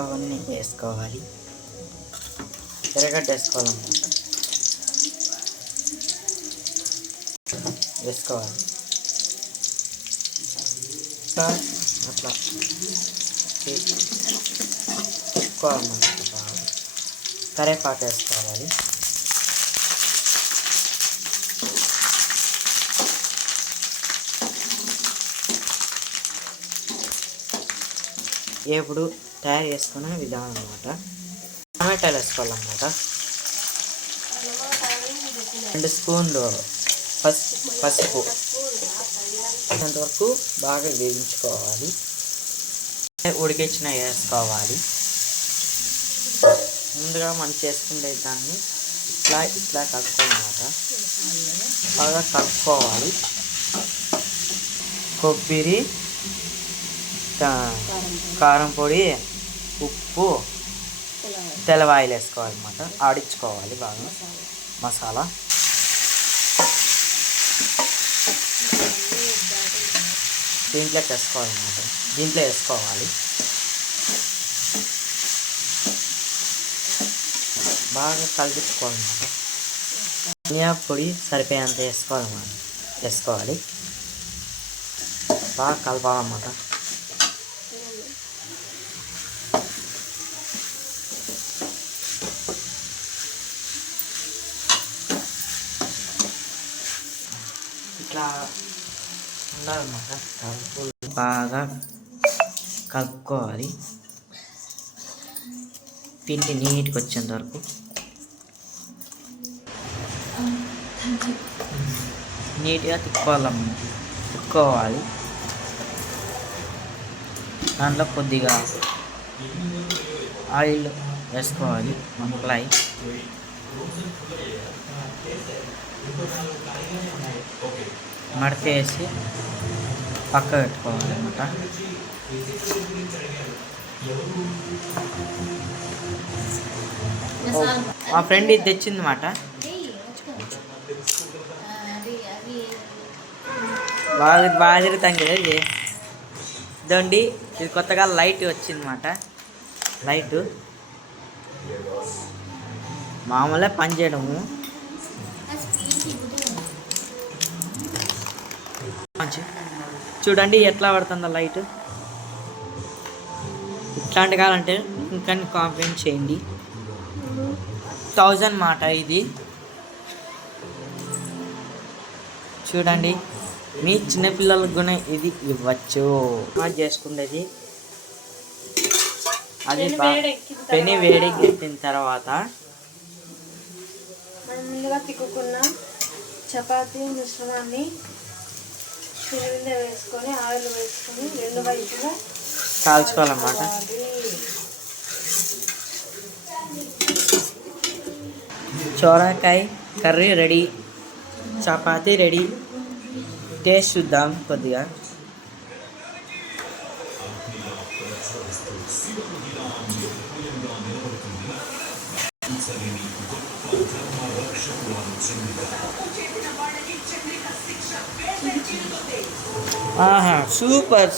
అవన్నీ వేసుకోవాలి. ఎర్రగడ్డ వేసుకోవాలన్నమాట. వేసుకోవాలి అట్లా తిప్పుకోవాలన్నమాట. బాగా కరివేపాకు వేసుకోవాలి. ఎప్పుడు తయారు చేసుకునే విధానం అన్నమాట. టమాటాలు వేసుకోవాలన్నమాట. 2 స్పూన్లు పసుపు అంతవరకు బాగా వేయించుకోవాలి. ఉడికించిన వేసుకోవాలి. ముందుగా మనం చేసుకునే దాన్ని ఇట్లా కలుపుకోవాలన్నమాట. బాగా కలుపుకోవాలి. కొబ్బరి, కారం పొడి, ఉప్పు, తెల్లవాయిలు వేసుకోవాలన్నమాట. ఆడించుకోవాలి బాగా మసాలా. దీంట్లో వేసుకోవాలి. బాగా కలుపుకోవాలన్నమాట. ధనియా పొడి సరిపోయేంత వేసుకోవాలి. బాగా కలపాలన్నమాట. ఇట్లా ఉండాలన్నమాట. బాగా కలుపుకోవాలి. పిండి నీట్గా వచ్చేంత వరకు నీట్గా తిప్పుకోవాలి. దాంట్లో కొద్దిగా ఆయిల్ వేసుకోవాలి. అప్లై మడతేసి పక్క పెట్టుకోవాలన్నమాట. మా ఫ్రెండ్ ఇది తెచ్చిందన్నమాట. బాగా తిరుగుతాం కదా ఇది. ఇదండి, ఇది కొత్తగా లైట్ వచ్చిందన్నమాట. లైట్ మామూలుగా పని చేయడము. చూడండి ఎట్లా పడుతుందో లైట్. ఇట్లాంటి కావాలంటే ఇంకా కాంప్లైంట్ చేయండి. 1000 మాట ఇది. చూడండి, మీ చిన్నపిల్లలకు కూడా ఇది ఇవ్వచ్చు. చేసుకునేది అది పెని వేడెక్కిన తర్వాత ముందుగా తిక్కుకున్న చపాతీ మిశ్రమాన్ని దీని మీద వేసుకొని ఆయిల్ వేసుకొని 2 వైపులా కాల్చుకోవాలన్నమాట. సొరకాయ curry ready. Chapati ready. Taste చూద్దాం కొద్దిగా. ఆహా, సూపర్.